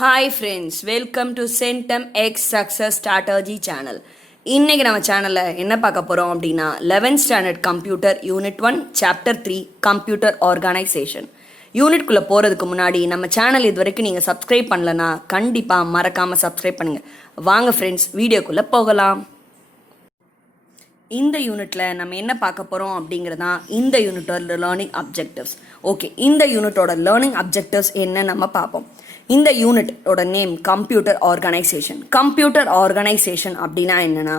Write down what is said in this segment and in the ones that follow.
Hi friends, welcome to centum X success strategy channel. இன்றைக்கி நம்ம சேனலில் என்ன பார்க்க போகிறோம் அப்படின்னா 11th standard computer unit 1 chapter 3 computer organisation. யூனிட்குள்ளே போகிறதுக்கு முன்னாடி நம்ம சேனல் இது வரைக்கும் நீங்கள் சப்ஸ்கிரைப் பண்ணலன்னா கண்டிப்பாக மறக்காமல் சப்ஸ்கிரைப் பண்ணுங்கள். வாங்க ஃப்ரெண்ட்ஸ், வீடியோக்குள்ளே போகலாம். இந்த யூனிட்டில் நம்ம என்ன பார்க்க போகிறோம் அப்படிங்கிறதான் இந்த யூனிட்டோட லேர்னிங் அப்ஜெக்டிவ்ஸ். ஓகே, இந்த யூனிட்டோட லேர்னிங் அப்ஜெக்டிவ்ஸ் என்ன நம்ம பார்ப்போம். இந்த யூனிட்டோட name computer organisation. Computer organisation அப்படின்னா என்னென்னா,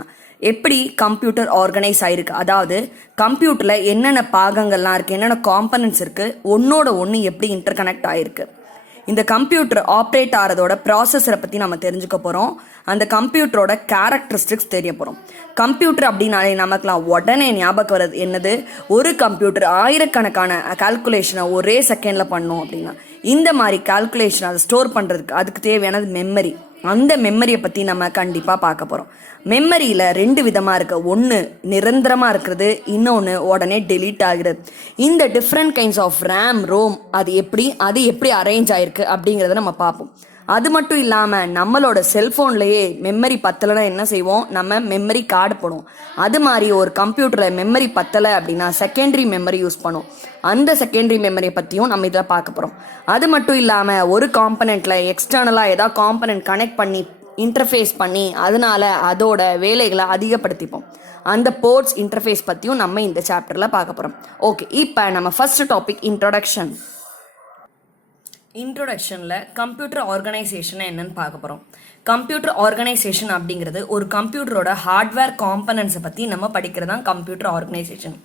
எப்படி கம்ப்யூட்டர் ஆர்கனைஸ் ஆகிருக்கு, அதாவது கம்ப்யூட்டரில் என்னென்ன பாகங்கள்லாம் இருக்குது, என்னென்ன காம்பனன்ட்ஸ் இருக்குது, ஒன்றோட ஒன்று எப்படி இன்டர் கனெக்ட் ஆகிருக்கு. இந்த கம்ப்யூட்டர் ஆப்ரேட் ஆகிறதோட ப்ராசஸரை பற்றி நம்ம தெரிஞ்சுக்க போகிறோம். அந்த கம்ப்யூட்டரோட கேரக்டரிஸ்டிக்ஸ் தெரிய போகிறோம். கம்ப்யூட்டர் அப்படின்னாலே நமக்குலாம் உடனே ஞாபகம் வர்றது என்னது, ஒரு கம்ப்யூட்டர் ஆயிரக்கணக்கான கால்குலேஷனை ஒரே செகண்டில் பண்ணோம் அப்படின்னா இந்த மாதிரி கால்குலேஷன் அதை ஸ்டோர் பண்ணுறதுக்கு அதுக்கு தேவையானது மெமரி. அந்த மெமரியை பற்றி நம்ம கண்டிப்பாக பார்க்க போகிறோம். மெமரியில் 2 விதமாக இருக்குது. ஒன்று நிரந்தரமாக இருக்கிறது, இன்னொன்று உடனே டெலீட் ஆகிறது. இந்த different kinds of RAM, ROM அது எப்படி அரேஞ்ச் ஆகிருக்கு அப்படிங்கிறத நம்ம பார்ப்போம். அது மட்டும் இல்லாமல் நம்மளோட செல்ஃபோன்லேயே மெமரி பத்தலைன்னா என்ன செய்வோம், நம்ம மெமரி கார்டு போடுவோம். அது மாதிரி ஒரு கம்ப்யூட்டரில் மெமரி பத்தலை அப்படின்னா செகண்டரி மெமரி யூஸ் பண்ணுவோம். அந்த செகண்டரி மெமரியை பற்றியும் நம்ம இதில் பார்க்க போகிறோம். அது மட்டும் இல்லாமல் ஒரு காம்பனண்ட்டில் எக்ஸ்டர்னலாக ஏதாவது காம்பனண்ட் கனெக்ட் பண்ணி இன்டர்ஃபேஸ் பண்ணி அதனால அதோட வேலைகளை அதிகப்படுத்திப்போம். அந்த போர்ட்ஸ் இன்டர்ஃபேஸ் பற்றியும் நம்ம இந்த சாப்டரில் பார்க்க போகிறோம். ஓகே, இப்போ நம்ம ஃபர்ஸ்ட் டாபிக் இன்ட்ரோடக்ஷன். இன்ட்ரோடக்ஷனில் கம்ப்யூட்டர் ஆர்கனைசேஷனை என்னன்னு பார்க்க போகிறோம். கம்ப்யூட்டர் ஆர்கனைசேஷன் அப்படிங்கிறது ஒரு கம்ப்யூட்டரோட ஹார்ட்வேர் காம்பனன்ட்ஸை பற்றி நம்ம படிக்கிறது தான் கம்ப்யூட்டர் ஆர்கனைசேஷன்.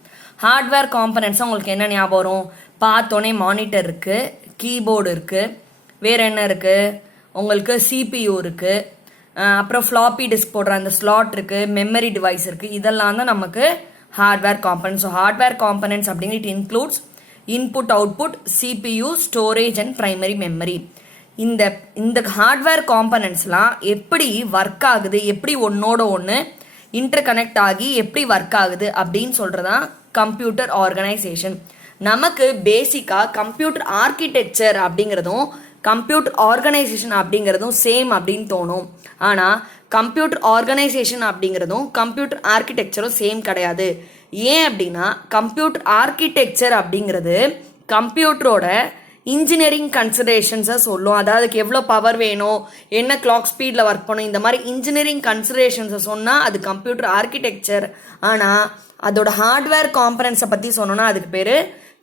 ஹார்ட்வேர் காம்பனன்ட்ஸாக உங்களுக்கு என்ன ஞாபகம் வரும், பார்த்தோன்னே மானிட்டர் இருக்குது, கீபோர்டு இருக்குது, வேறு என்ன இருக்குது, உங்களுக்கு சிபியூ இருக்குது, அப்புறம் ஃப்ளாப்பி டிஸ்க் போடுற அந்த ஸ்லாட் இருக்குது, மெமரி டிவைஸ் இருக்குது. இதெல்லாம் தான் நமக்கு hardware components. So hardware components அப்படிங்கிறது it includes input, output, CPU, storage and primary memory. இந்த ஹார்ட்வேர் காம்பனன்ட்ஸ்லாம் எப்படி ஒர்க் ஆகுது, எப்படி ஒன்னோட ஒன்று இன்டர் கனெக்ட் ஆகி எப்படி ஒர்க் ஆகுது அப்படின்னு சொல்கிறதான் கம்ப்யூட்டர் ஆர்கனைசேஷன். நமக்கு பேசிக்காக கம்ப்யூட்டர் ஆர்கிடெக்சர் அப்படிங்கிறதும் கம்ப்யூட்டர் ஆர்கனைசேஷன் அப்படிங்கிறதும் சேம் அப்படின்னு தோணும். ஆனால் கம்ப்யூட்டர் ஆர்கனைசேஷன் அப்படிங்கிறதும் கம்ப்யூட்டர் ஆர்கிடெக்சரும் சேம் கிடையாது. ஏன் அப்படின்னா, கம்ப்யூட்டர் ஆர்கிடெக்சர் அப்படிங்கிறது கம்ப்யூட்டரோட இன்ஜினியரிங் கன்சிடரேஷன்ஸை சொல்லும். அதாவது எவ்வளோ பவர் வேணும், என்ன கிளாக் ஸ்பீடில் ஒர்க் பண்ணும், இந்த மாதிரி இன்ஜினியரிங் கன்சிடரேஷன்ஸை சொன்னால் அது கம்ப்யூட்டர் ஆர்கிடெக்சர். ஆனால் அதோட ஹார்ட்வேர் காம்பனன்ட்ஸை பற்றி சொன்னோன்னா அதுக்கு பேர்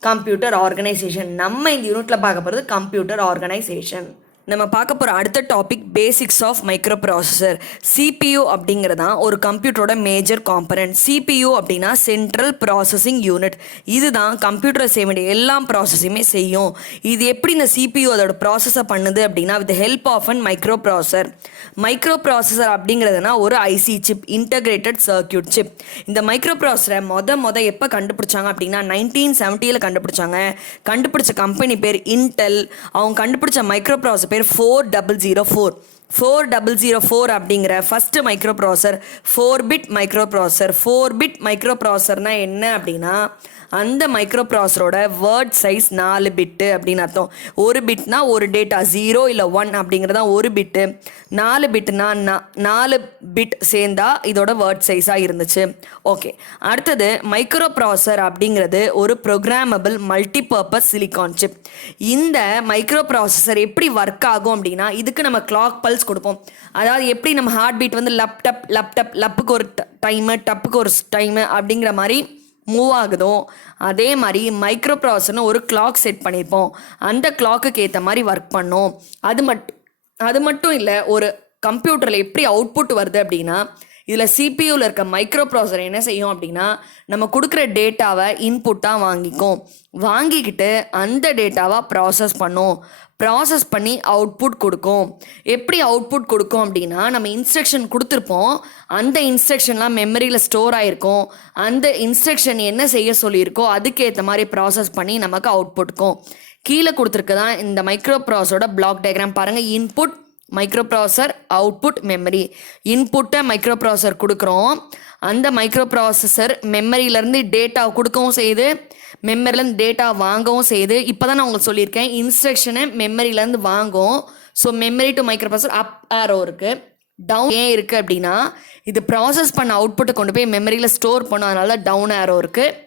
கம்ப்யூட்டர் ஆர்கனைசேஷன். நம்ம இந்த யூனிட்ல பார்க்க போகிறது கம்ப்யூட்டர் ஆர்கனைசேஷன். நம்ம பார்க்க போகிற அடுத்த topic basics of microprocessor. CPU அப்படிங்கிறதான் ஒரு கம்ப்யூட்டரோட மேஜர் காம்பனன்ட். சிபியூ அப்படின்னா சென்ட்ரல் ப்ராசஸிங் யூனிட். இதுதான் கம்ப்யூட்டரை செய்ய வேண்டிய எல்லா ப்ராசஸையுமே செய்யும். இது எப்படி இந்த சிபியூ அதோட ப்ராசஸை பண்ணுது அப்படின்னா with help of an microprocessor. Microprocessor அப்படிங்கிறதுனா ஒரு IC chip, integrated circuit chip. இந்த மைக்ரோ ப்ராசஸரை எப்போ கண்டுபிடிச்சாங்க அப்படின்னா 1970 கண்டுபிடிச்சாங்க. கண்டுபிடிச்ச கம்பெனி பேர் இன்டெல். அவங்க கண்டுபிடிச்ச மைக்ரோ ப்ராசஸர் பேர் 4004 அப்படிங்கிற first microprocessor four bit microprocessor. Four bit மைக்ரோ ப்ராசஸர்னா என்ன அப்படின்னா, அந்த மைக்ரோ ப்ராசஸரோட வேர்ட் சைஸ் 4 பிட்டு அப்படின்னு அர்த்தம். ஒரு பிட்னா ஒரு டேட்டா, 0 இல்லை 1 அப்படிங்கிறதா ஒரு பிட்டு. 4 பிட்னா 4 பிட் சேர்ந்தா இதோட வேர்ட் சைஸாக இருந்துச்சு. ஓகே, அடுத்தது மைக்ரோ ப்ராசஸர் அப்படிங்கிறது ஒரு ப்ரோக்ராமபிள் மல்டிபர்பஸ் சிலிகான் சிப். இந்த மைக்ரோ ப்ராசஸர் எப்படி ஒர்க் ஆகும் அப்படின்னா, இதுக்கு நம்ம கிளாக் பல்ஸ் கொடுப்போம். அதாவது எப்படி நம்ம ஹார்ட் பீட் வந்து லப்புக்கு ஒரு டைமு, டப்புக்கு ஒரு டைமு அப்படிங்கிற மாதிரி மூவ் ஆகுதோ, அதே மாதிரி மைக்ரோ ப்ராசஸர்னு ஒரு கிளாக் செட் பண்ணியிருப்போம். அந்த கிளாக்குக்கு ஏற்ற மாதிரி ஒர்க் பண்ணோம். அது மட்டும் இல்லை, ஒரு கம்ப்யூட்டரில் எப்படி அவுட்புட் வருது அப்படின்னா, இதில் சிபியூவில் இருக்க மைக்ரோ ப்ராசஸர் என்ன செய்யும் அப்படின்னா, நம்ம கொடுக்குற டேட்டாவை இன்புட்டாக வாங்கிக்கிட்டு அந்த டேட்டாவை ப்ராசஸ் பண்ணி அவுட்புட் கொடுக்கும். எப்படி அவுட்புட் கொடுக்கும் அப்படின்னா, நம்ம இன்ஸ்ட்ரக்ஷன் கொடுத்துருப்போம், அந்த இன்ஸ்ட்ரக்ஷன்லாம் மெமரியில் ஸ்டோர் ஆகிருக்கும். அந்த இன்ஸ்ட்ரக்ஷன் என்ன செய்ய சொல்லியிருக்கோ அதுக்கேற்ற மாதிரி ப்ராசஸ் பண்ணி நமக்கு அவுட்புட்க்கும். கீழே கொடுத்துருக்கு தான் இந்த மைக்ரோ ப்ராசஸரோட பிளாக் டயக்ராம் பாருங்கள். Input micro processor, output memory. இன்புட்டை மைக்ரோ ப்ராசஸர் கொடுக்குறோம், அந்த மைக்ரோ ப்ராசஸர் மெமரியிலேருந்து டேட்டா கொடுக்கவும் செய்யுது, மெமரிலேருந்து டேட்டா வாங்கவும் செய்யுது. இப்போ தான் நான் உங்களுக்கு சொல்லியிருக்கேன், இன்ஸ்ட்ரக்ஷனை மெமரியிலேருந்து வாங்கும், so memory to microprocessor up arrow இருக்குது. டவுன் ஏன் இருக்குது அப்படின்னா இது ப்ராசஸ் பண்ண அவுட்புட்டை கொண்டு போய் மெமரியில் ஸ்டோர் பண்ணும், அதனால டவுன் ஆரோ இருக்குது.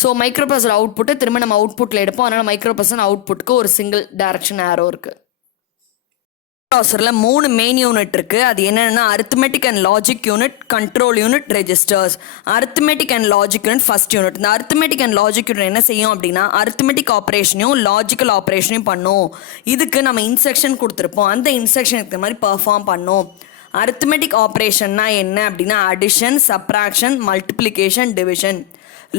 ஸோ மைக்ரோ ப்ராசஸர் அவுட்புட்டை திரும்ப நம்ம அவுட்புட்டில் எடுப்போம், அதனால் மைக்ரோ ப்ராசஸர் அவுட்புட்டுக்கு ஒரு சிங்கிள் டைரக்ஷன் ஆரோ இருக்குது. ப்ராசஸரில் 3 மெயின் யூனிட் இருக்குது. அது என்னென்னா arithmetic and logic unit, control unit, registers. Arithmetic and logic unit first unit. இந்த அரித்மெட்டிக் அண்ட் லாஜிக் யூனிட் என்ன செய்யும் அப்படின்னா அரித்மெட்டிக் ஆப்ரேஷனையும் லாஜிக்கல் ஆப்ரேஷனையும் பண்ணும். இதுக்கு நம்ம இன்ஸ்ட்ரக்ஷன் கொடுத்துருப்போம், அந்த இன்ஸ்ட்ரக்ஷனுக்கு மாதிரி பெர்ஃபார்ம் பண்ணும். அரித்மெட்டிக் ஆப்ரேஷன்னா என்ன அப்படின்னா addition, subtraction, multiplication, division.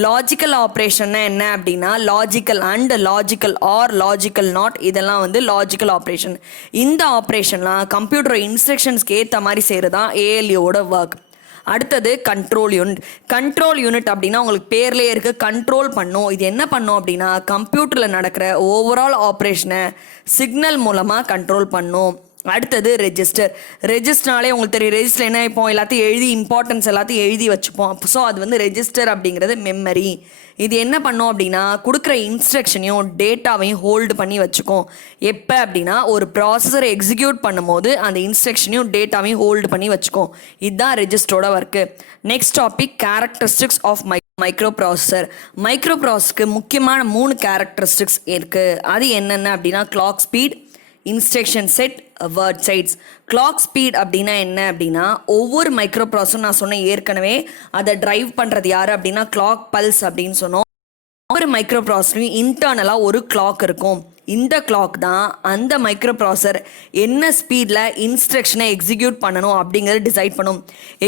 Logical ஆப்ரேஷன்னா என்ன அப்படின்னா logical and, logical or, logical not, இதெல்லாம் வந்து லாஜிக்கல் ஆப்ரேஷன். இந்த ஆப்ரேஷன்லாம் கம்ப்யூட்டர் இன்ஸ்ட்ரக்ஷன்ஸ்க்கு ஏற்ற மாதிரி செய்கிறது தான் ஏஎல்யூவோட ஒர்க். அடுத்தது கண்ட்ரோல் யூனிட். கண்ட்ரோல் யூனிட் அப்படின்னா உங்களுக்கு பேர்லேயே இருக்குது, கண்ட்ரோல் பண்ணும். இது என்ன பண்ணும் அப்படின்னா கம்ப்யூட்டரில் நடக்கிற ஓவரால் ஆப்ரேஷனை சிக்னல் மூலமாக கண்ட்ரோல் பண்ணும். அடுத்தது ரெஜிஸ்டர். ரெஜிஸ்டர்னாலே உங்களுக்கு தெரியும், ரெஜிஸ்டர் என்ன இப்போ எல்லாத்தையும் எழுதி இம்பார்ட்டன்ஸ் எல்லாத்தையும் எழுதி வச்சுப்போம். ஸோ அது வந்து ரெஜிஸ்டர் அப்படிங்கிறது மெமரி. இது என்ன பண்ணோம் அப்படின்னா கொடுக்குற இன்ஸ்ட்ரக்ஷனையும் டேட்டாவையும் ஹோல்டு பண்ணி வச்சுக்கும். எப்போ அப்படின்னா ஒரு ப்ராசஸரை எக்ஸிக்யூட் பண்ணும்போது அந்த இன்ஸ்ட்ரக்ஷனையும் டேட்டாவையும் ஹோல்டு பண்ணி வச்சுக்கும். இதுதான் ரெஜிஸ்டரோட work. Next topic characteristics of microprocessor. மைக்ரோ ப்ராசஸருக்கு முக்கியமான 3 கேரக்டரிஸ்டிக்ஸ் இருக்குது. அது என்னென்ன அப்படின்னா clock speed, instruction set, word சைட்ஸ். கிளாக் ஸ்பீட் அப்படின்னா என்ன அப்படின்னா ஒவ்வொரு மைக்ரோ ப்ராசஸரும் நான் சொன்னேன் ஏற்கனவே, அதை டிரைவ் பண்ணுறது யார் அப்படின்னா கிளாக் பல்ஸ் அப்படின்னு சொன்னோம். ஒவ்வொரு மைக்ரோ ப்ராசஸர்லையும் இன்டர்னலாக ஒரு கிளாக் இருக்கும். இந்த கிளாக் தான் அந்த மைக்ரோ ப்ராசஸர் என்ன ஸ்பீடில் இன்ஸ்ட்ரக்ஷனை எக்ஸிக்யூட் பண்ணணும் அப்படிங்கிறது டிசைட் பண்ணும்.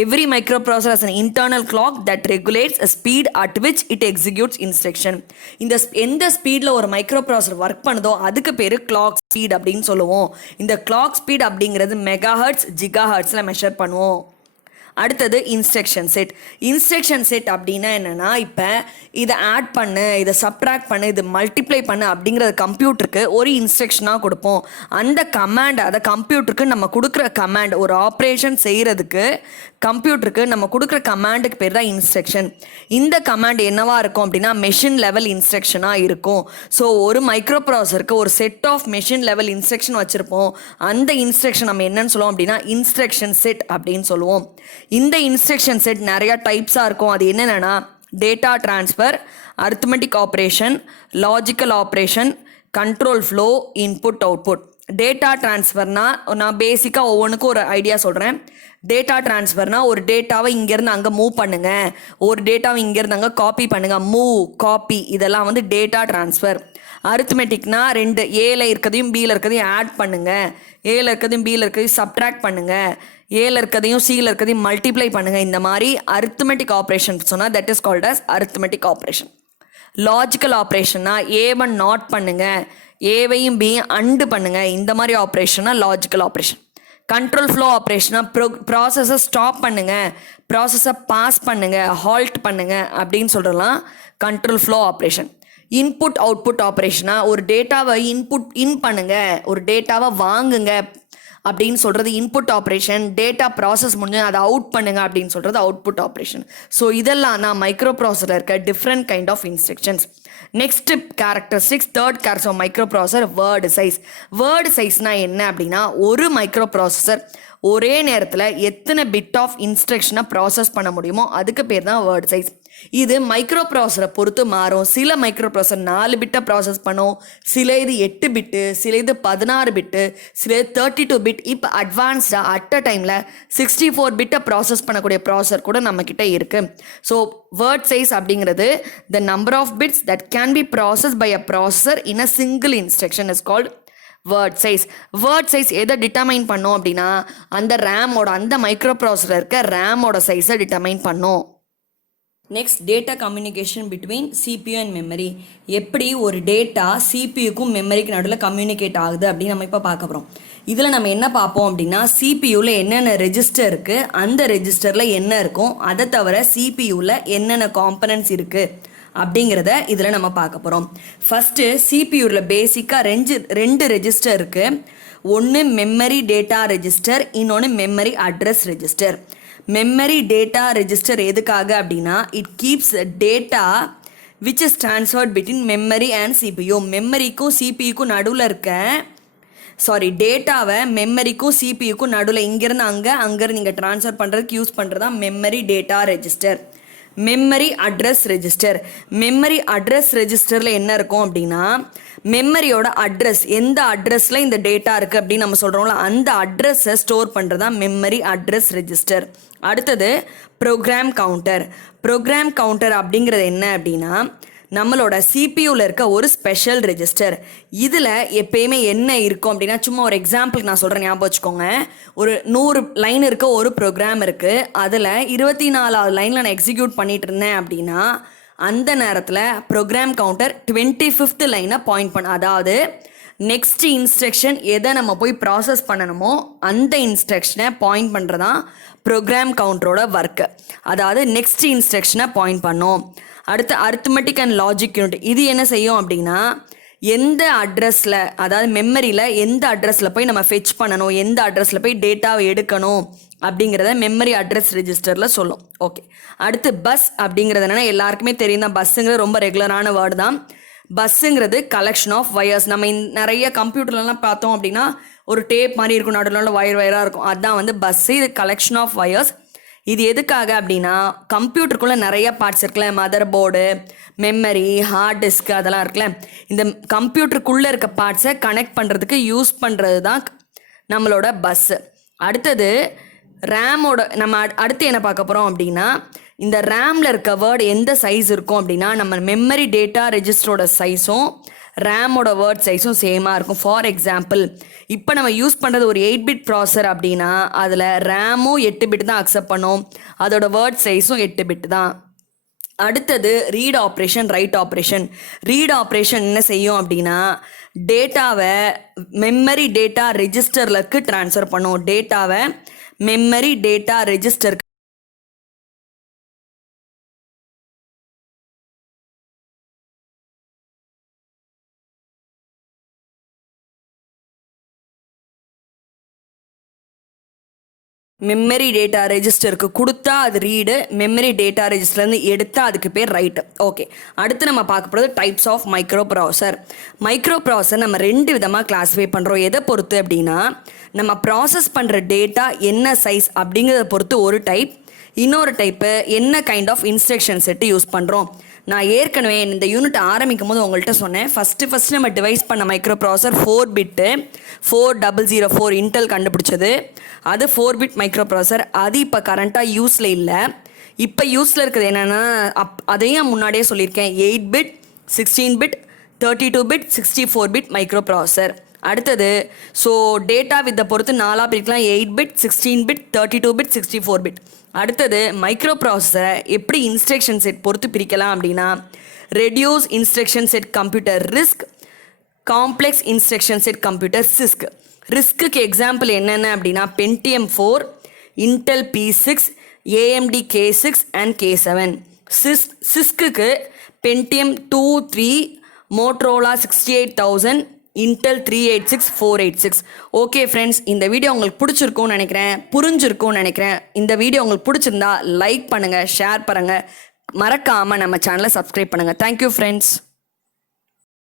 Every micro processor has an internal clock that regulates a speed at which it executes instruction. இந்த எந்த ஸ்பீடில் ஒரு மைக்ரோ ப்ராசஸர் ஒர்க் பண்ணுதோ அதுக்கு பேர் கிளாக் ஸ்பீட் அப்படின்னு சொல்லுவோம். இந்த கிளாக் ஸ்பீட் அப்படிங்கிறது மெகாஹர்ட்ஸ், ஜிகாஹர்ட்ஸில் மெஷர் பண்ணுவோம். அடுத்தது இன்ஸ்ட்ரக்ஷன் செட். இன்ஸ்ட்ரக்ஷன் செட் அப்படின்னா என்னென்னா இப்போ இதை ஆட் பண்ணு, இதை சப்ட்ராக்ட் பண்ணு, இது மல்டிப்ளை பண்ணு அப்படிங்கிறது கம்ப்யூட்டருக்கு ஒரு இன்ஸ்ட்ரக்ஷனாக கொடுப்போம். அந்த கமாண்ட், அதை கம்ப்யூட்டருக்கு நம்ம கொடுக்குற கமாண்ட், ஒரு ஆப்ரேஷன் செய்கிறதுக்கு கம்ப்யூட்டருக்கு நம்ம கொடுக்குற கமாண்டுக்கு பேர் தான் இன்ஸ்ட்ரக்ஷன். இந்த கமாண்ட் என்னவா இருக்கும் அப்படின்னா மெஷின் லெவல் இன்ஸ்ட்ரக்ஷனாக இருக்கும். ஸோ ஒரு மைக்ரோ ப்ராசஸருக்கு ஒரு set of machine level instruction வச்சுருப்போம். அந்த இன்ஸ்ட்ரக்ஷன் நம்ம என்னன்னு சொல்லுவோம் அப்படின்னா இன்ஸ்ட்ரக்ஷன் செட் அப்படின்னு சொல்லுவோம். இந்த இன்ஸ்ட்ரக்ஷன் செட் நிறையா டைப்ஸாக இருக்கும். அது என்னென்னா data transfer, arithmetic operation, logical operation, control flow, input output. Data ட்ரான்ஸ்ஃபர்னால் நான் பேசிக்காக ஒவ்வொன்றுக்கும் ஒரு ஐடியா சொல்கிறேன். டேட்டா ட்ரான்ஸ்ஃபர்னால் ஒரு டேட்டாவை இங்கேருந்து அங்கே மூவ் பண்ணுங்கள், ஒரு டேட்டாவை இங்கேருந்து அங்கே காப்பி பண்ணுங்கள், மூவ், காப்பி, இதெல்லாம் வந்து டேட்டா ட்ரான்ஸ்ஃபர். அரித்மெட்டிக்னா 2 ஏல இருக்கிறதையும் பியில் இருக்கிறதையும் ஆட் பண்ணுங்கள், ஏல இருக்கிறதையும் பியில் இருக்கிறதையும் சப்ட்ராக்ட் பண்ணுங்கள், ஏல இருக்கிறதையும் சியில் இருக்கிறதையும் மல்டிப்ளை பண்ணுங்கள். இந்த மாதிரி அரித்மெட்டிக் ஆப்ரேஷன் சொன்னால் that is called as arithmetic operation. Logical ஆப்ரேஷன்னா A1 நாட் பண்ணுங்கள், ஏவையும் பியும் அண்டு பண்ணுங்கள், இந்த மாதிரி ஆப்ரேஷனாக லாஜிக்கல் ஆப்ரேஷன். கண்ட்ரோல் ஃப்ளோ ஆப்ரேஷனாக ப்ராசஸை ஸ்டாப் பண்ணுங்கள், ப்ராசஸை பாஸ் பண்ணுங்கள், ஹால்ட் பண்ணுங்கள் அப்படின்னு சொல்கிறலாம் control flow operation. Input output ஆப்ரேஷனாக ஒரு டேட்டாவை இன் பண்ணுங்கள், ஒரு டேட்டாவை வாங்குங்க அப்படின்னு சொல்கிறது இன்புட் ஆப்ரேஷன். டேட்டா ப்ராசஸ் முடிஞ்சு அதை அவுட் பண்ணுங்க அப்படின்னு சொல்கிறது அவுட்புட் ஆப்ரேஷன். ஸோ இதெல்லாம் நான் மைக்ரோ ப்ராசஸரில் இருக்க different kind of instructions. Next characteristics, third character of microprocessor word size. Word சைஸ்னால் என்ன அப்படின்னா ஒரு மைக்ரோ ப்ராசஸர் ஒரே நேரத்தில் எத்தனை பிட் ஆஃப் இன்ஸ்ட்ரக்ஷனை ப்ராசஸ் பண்ண முடியுமோ அதுக்கு பேர் தான் வேர்டு சைஸ். இது மைக்ரோ ப்ராசஸரை பொறுத்து மாறும். சில மைக்ரோ ப்ராசஸர் 4 பிட்டை ப்ராசஸ் பண்ணும், சில இது 8 பிட்டு, சில இது 16 பிட்டு, சில 32 பிட். இப்போ அட்வான்ஸ்டாக அட் அ டைமில் 64 பிட்டை ப்ராசஸ் பண்ணக்கூடிய ப்ராசஸர் கூட நம்மக்கிட்ட இருக்குது. ஸோ வேர்ட் சைஸ் அப்படிங்கிறது the number of bits that can be process by a processor in a single instruction is called word size. Word size எதை டிட்டர்மைன் பண்ணோம் அப்படின்னா அந்த ரேமோட, அந்த மைக்ரோ ப்ராசஸரில் இருக்க ரேமோட சைஸை டிட்டர்மைன் பண்ணோம். Next data communication between CPU and memory. எப்படி ஒரு டேட்டா சிபியூக்கும் மெமரிக்கு நடுவில் கம்யூனிகேட் ஆகுது அப்படின்னு நம்ம இப்போ பார்க்க போகிறோம். இதில் நம்ம என்ன பார்ப்போம் அப்படின்னா சிபியூவில் என்னென்ன ரெஜிஸ்டர் இருக்குது, அந்த ரெஜிஸ்டரில் என்ன இருக்கும், அதை தவிர சிபியூவில் என்னென்ன காம்பனன்ட்ஸ் இருக்குது அப்படிங்கிறத இதில் நம்ம பார்க்க போகிறோம். ஃபஸ்ட்டு சிபியூவில் பேசிக்காக 2 ரெஜிஸ்டர் இருக்குது. ஒன்று மெமரி டேட்டா ரெஜிஸ்டர், இன்னொன்று memory address register. Memory data register எதுக்காக அப்படின்னா it keeps data which is transferred between memory and CPU. மெமரிக்கும் சிபியூக்கும் நடுவில் இருக்க டேட்டாவை மெமரிக்கும் சிபியூக்கும் நடுவில் இங்கேருந்து அங்கேருந்து நீங்கள் ட்ரான்ஸ்ஃபர் பண்ணுறதுக்கு யூஸ் பண்ணுறது தான் memory data register. Memory address register. Memory address ரெஜிஸ்டரில் என்ன இருக்கும் அப்படின்னா, மெமரியோட அட்ரஸ், எந்த அட்ரஸில் இந்த டேட்டா இருக்குது அப்படின்னு நம்ம சொல்கிறோம்ல, அந்த அட்ரஸை ஸ்டோர் பண்ணுறது தான் மெமரி அட்ரஸ் ரெஜிஸ்டர். அடுத்தது ப்ரோக்ராம் கவுண்டர். ப்ரோக்ராம் கவுண்டர் அப்படிங்கிறது என்ன அப்படின்னா, நம்மளோட சிபியூவில் இருக்க ஒரு ஸ்பெஷல் ரெஜிஸ்டர். இதில் எப்பயுமே என்ன இருக்கும் அப்படின்னா, சும்மா ஒரு எக்ஸாம்பிளுக்கு நான் சொல்கிறேன், ஞாபகம் வச்சுக்கோங்க. ஒரு 100 லைன் இருக்க ஒரு ப்ரோக்ராம் இருக்குது. அதில் 24வது லைனில் நான் எக்ஸிக்யூட் பண்ணிட்டு இருந்தேன் அப்படின்னா, அந்த நேரத்தில் ப்ரோக்ராம் கவுண்டர் 25th லைனை பாயிண்ட் பண்ண, அதாவது நெக்ஸ்ட் இன்ஸ்ட்ரக்ஷன் எதை நம்ம போய் ப்ராசஸ் பண்ணணுமோ அந்த இன்ஸ்ட்ரக்ஷனை பாயிண்ட் பண்ணுறதான் ப்ரோக்ராம் கவுண்டரோட ஒர்க்கு. அதாவது நெக்ஸ்ட் இன்ஸ்ட்ரக்ஷனை பாயிண்ட் பண்ணோம். அடுத்து அரித்மெட்டிக் அண்ட் லாஜிக் யூனிட். இது என்ன செய்யும் அப்படின்னா, எந்த அட்ரஸில், அதாவது மெமரியில் எந்த அட்ரஸில் போய் நம்ம ஃபெச் பண்ணணும், எந்த அட்ரஸில் போய் டேட்டாவை எடுக்கணும் அப்படிங்கிறத மெமரி அட்ரஸ் ரெஜிஸ்டரில் சொல்லும். ஓகே. அடுத்து பஸ் அப்படிங்கிறது என்னென்னா, எல்லாருக்குமே தெரியும் தான், பஸ்ஸுங்கிறது ரொம்ப ரெகுலரான வேர்டு தான். பஸ்ஸுங்கிறது கலெக்ஷன் ஆஃப் வயர்ஸ். நம்ம நிறைய கம்ப்யூட்டர்லாம் பார்த்தோம் அப்படின்னா ஒரு டேப் மாதிரி இருக்கும், நடுவில் வயராக இருக்கும், அதுதான் வந்து பஸ்ஸு. இது கலெக்ஷன் ஆஃப் வயர்ஸ். இது எதுக்காக அப்படின்னா, கம்ப்யூட்டருக்குள்ளே நிறைய பார்ட்ஸ் இருக்குல்ல, mother board, memory, hard disk, அதெல்லாம் இருக்குல்ல, இந்த கம்ப்யூட்டருக்குள்ளே இருக்க பார்ட்ஸை கனெக்ட் பண்ணுறதுக்கு யூஸ் பண்ணுறது தான் நம்மளோட பஸ்ஸு. அடுத்தது ரேமோட, நம்ம அடுத்து என்ன பார்க்க போகிறோம் அப்படின்னா, இந்த ரேமில் இருக்க வேர்டு எந்த சைஸ் இருக்கும் அப்படின்னா, நம்ம மெமரி டேட்டா ரெஜிஸ்டரோட சைஸும் ரேமோட வேர்ட் சைஸும் சேமாக இருக்கும். ஃபார் எக்ஸாம்பிள், இப்போ நம்ம யூஸ் பண்ணுறது ஒரு 8-bit ப்ராசர் அப்படின்னா, அதில் ரேமும் 8 பிட் தான் அக்செப்ட் பண்ணும், அதோட வேர்ட் சைஸும் 8 பிட் தான். அடுத்தது read operation, right operation. Read operation என்ன செய்யும் அப்படின்னா, டேட்டாவை மெமரி டேட்டா ரெஜிஸ்டர்லக்கு ட்ரான்ஸ்ஃபர் பண்ணும். டேட்டாவை மெமரி டேட்டா ரெஜிஸ்டருக்கு மெமரி டேட்டா ரெஜிஸ்டருக்கு கொடுத்தா அது ரீடு, மெமரி டேட்டா ரெஜிஸ்டர்லேருந்து எடுத்தால் அதுக்கு பேர் ரைட்டு. ஓகே. அடுத்து நம்ம பார்க்க போகிறது டைப்ஸ் ஆஃப் மைக்ரோ ப்ராசர். மைக்ரோ ப்ராசர் நம்ம 2 விதமாக கிளாஸிஃபை பண்ணுறோம். எதை பொறுத்து அப்படின்னா, நம்ம ப்ராசஸ் பண்ணுற டேட்டா என்ன சைஸ் அப்படிங்கிறத பொறுத்து ஒரு டைப், இன்னொரு டைப்பு என்ன kind of instruction set use பண்ணுறோம். நான் ஏற்கனவே இந்த யூனிட் ஆரம்பிக்கும் போது உங்கள்கிட்ட சொன்னேன், ஃபஸ்ட்டு நம்ம டிவைஸ் பண்ண மைக்ரோ ப்ராசர் 4 பிட்டு 4004 இன்டெல் கண்டுபிடிச்சது. அது 4 பிட் மைக்ரோ ப்ராசர். அது இப்போ கரண்ட்டாக யூஸில் இல்லை. இப்போ யூஸில் இருக்கிறது என்னென்னா, அதையும் முன்னாடியே சொல்லியிருக்கேன், 8 bit 16 bit 32 bit 64 bit microprocessor. அடுத்தது டேட்டா வித்தை பொறுத்து 4 பிரிக்கலாம், 8 பிட் 16 பிட் 32 பிட் 64 பிட். அடுத்தது மைக்ரோ ப்ராசஸரை எப்படி இன்ஸ்ட்ரக்ஷன் செட் பொறுத்து பிரிக்கலாம் அப்படின்னா, reduced instruction set computer RISC, complex instruction set computer CISC. ரிஸ்க்கு எக்ஸாம்பிள் என்னென்ன அப்படின்னா, Pentium 4, Intel P6, AMD K6 and K7. சிஸ்க்கு Pentium 2, 3, Motorola 68000, Intel 386, 486. Okay friends, இந்த வீடியோ உங்களுக்கு பிடிச்சிருக்கும்னு நினைக்கிறேன், புரிஞ்சிருக்கும்னு நினைக்கிறேன். இந்த வீடியோ உங்களுக்கு பிடிச்சிருந்தா லைக் பண்ணுங்கள், ஷேர் பண்ணுங்கள், மறக்காமல் நம்ம சேனலை சப்ஸ்கிரைப் பண்ணுங்கள். Thank you friends.